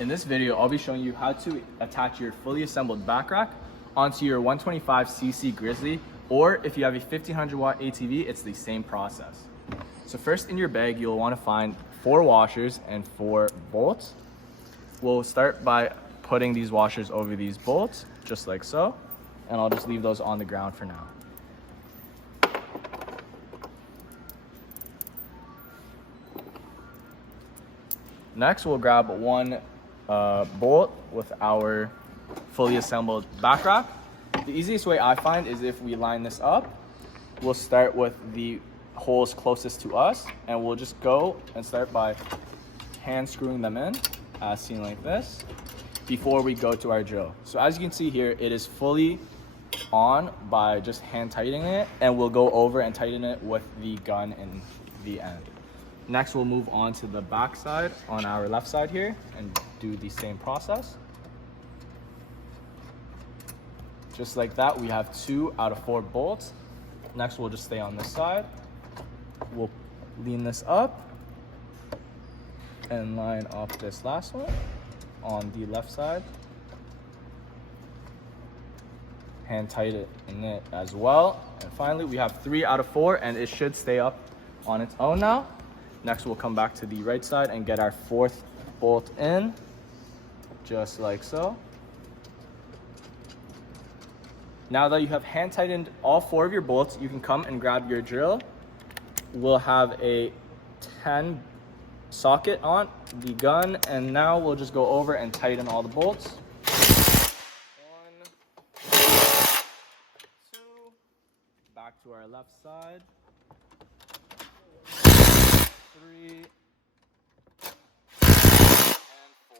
In this video, I'll be showing you how to attach your fully assembled back rack onto your 125cc Grizzly, or if you have a 1500W ATV, it's the same process. So first in your bag, you'll want to find 4 washers and 4 bolts. We'll start by putting these washers over these bolts, just like so, and I'll just leave those on the ground for now. Next, we'll grab one bolt with our fully assembled back rack. The easiest way I find is if we line this up, we'll start with the holes closest to us, and we'll just go and start by hand screwing them in, as seen like this, before we go to our drill. So as you can see here, it is fully on by just hand tightening it, and we'll go over and tighten it with the gun in the end. Next, we'll move on to the back side on our left side here and do the same process. Just like that, we have 2 out of 4 bolts. Next, we'll just stay on this side. We'll lean this up and line up this last one on the left side. Hand tighten it as well. And finally, we have 3 out of 4, and it should stay up on its own now. Next, we'll come back to the right side and get our 4th bolt in, just like so. Now that you have hand tightened all 4 of your bolts, you can come and grab your drill. We'll have a 10 socket on the gun, and now we'll just go over and tighten all the bolts. 1, 2, back to our left side. 3, and 4.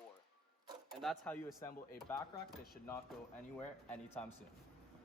And that's how you assemble a back rack that should not go anywhere anytime soon.